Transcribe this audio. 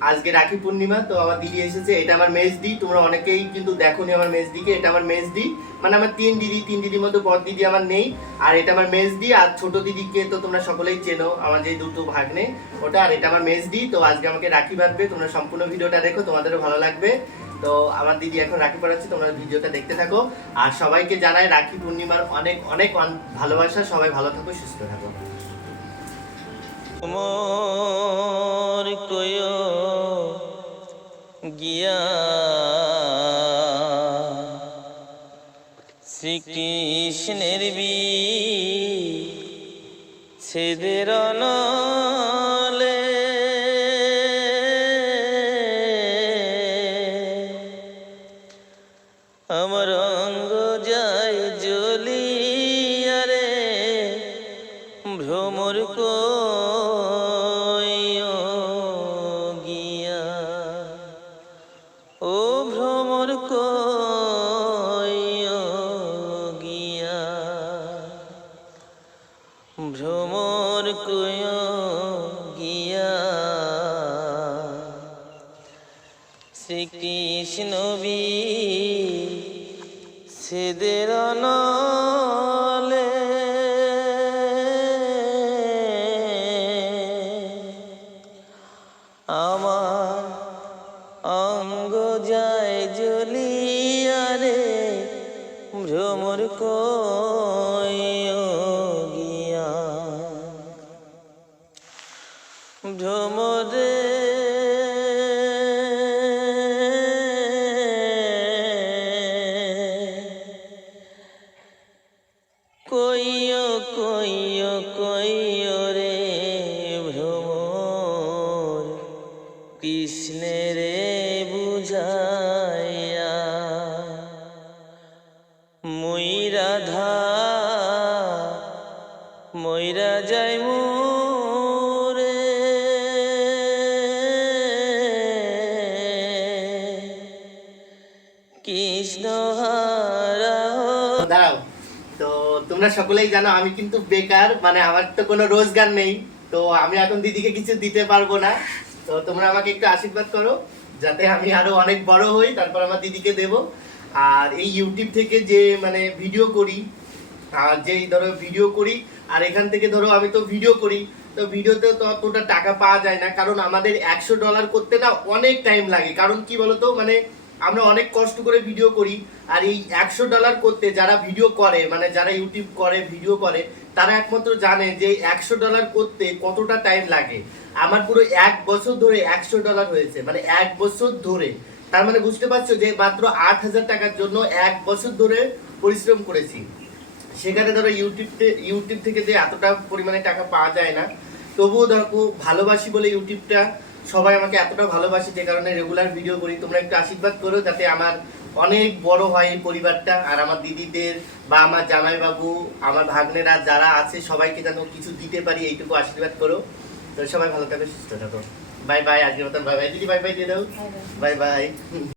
আজকে রাখি পূর্ণিমা, তো আমার দিদি এসেছে, এটা আমার মেজদি, তোমরা অনেকেই কিন্তু দেখোনি আমার মেজদিকে, এটা আমার মেজদি। মানে আমার তিন দিদি, তিন দিদির মধ্যে বড় দিদি আমার নেই, আর এটা আমার মেজদি, আর ছোট দিদিকে তো তোমরা সকলেই চেনো, আমার যে দুটো ভাগ্নে, ওটা, আর এটা আমার মেজদি, তো আজকে আমাকে রাখি বাঁধবে, তোমরা সম্পূর্ণ ভিডিওটা দেখো, তোমাদেরও ভালো লাগবে। তো আমার দিদি এখন রাখি পড়াচ্ছে, তোমরা ভিডিওটা দেখতে থাকো, আর সবাইকে জানাই রাখি পূর্ণিমার অনেক অনেক ভালোবাসা, সবাই ভালো থাকো, সুস্থ থাকো। গিয়া শ্রীকৃষ্ণের বি ছেদের কইও গিয়া। শ্রীকৃষ্ণ বি সেদের নলে আমার অঙ্গ যায় জ্বলিয়া ভ্রমর কইও ভ্রমরে কইও কইও কইও রে ভ্রমর কৃষ্ণের বুঝাইয়া মই রাধা দাঁড়াও, তো তোমরা সকলেই জানো আমি কিন্তু বেকার মানে আমার তো কোনো রোজগার নেই, তো আমি এখন দিদিকে কিছু দিতে পারব না। তো তোমরা আমাকে একটু আশীর্বাদ করো, যাতে আমি আরও অনেক বড় হই, তারপর আমার দিদিকে দেব। আর এই ইউটিউব থেকে যে মানে ভিডিও করি, আর যেই ধরো ভিডিও করি, আর এখান থেকে ধরো আমি তো ভিডিও করি, তো ভিডিওতে তো অতটা টাকা পাওয়া যায় না, কারণ আমাদের একশো ডলার করতে না অনেক টাইম লাগে। কারণ কি বলতো মানে আমরা অনেক কষ্ট করে ভিডিও করি, আর এই একশো ডলার করতে যারা ভিডিও করে মানে যারা ইউটিউব করে ভিডিও করে, তারা একমাত্র জানে যে একশো ডলার করতে কতটা টাইম লাগে। আমার পুরো এক বছর ধরে একশো ডলার হয়েছে মানে এক বছর ধরে। তার মানে বুঝতে পারছ যে মাত্র আট হাজার টাকার জন্য এক বছর ধরে পরিশ্রম করেছি। সেখানে ধরো ইউটিউব ইউটিউব থেকে যে এতটা পরিমাণে টাকা পাওয়া যায় না, তবুও ধরো ভালোবাসি বলে ইউটিউবটা সবাই আমাকে এতটা ভালোবাসে যে কারণে রেগুলার ভিডিও করি। তোমরা একটু আশীর্বাদ করো যাতে আমার অনেক বড় হয় এই পরিবারটা। আর আমার দিদিদের বা আমার জামাইবাবু আমার ভাগ্নেরা যারা আছে সবাইকে যেন কিছু দিতে পারি এইটুকু আশীর্বাদ করো। তো সবাই ভালো থাকো সুস্থ থাকো। বাই বাই আজকের মতন বাই বাই দিদি বাই বাই দিয়ে দাও। Bye bye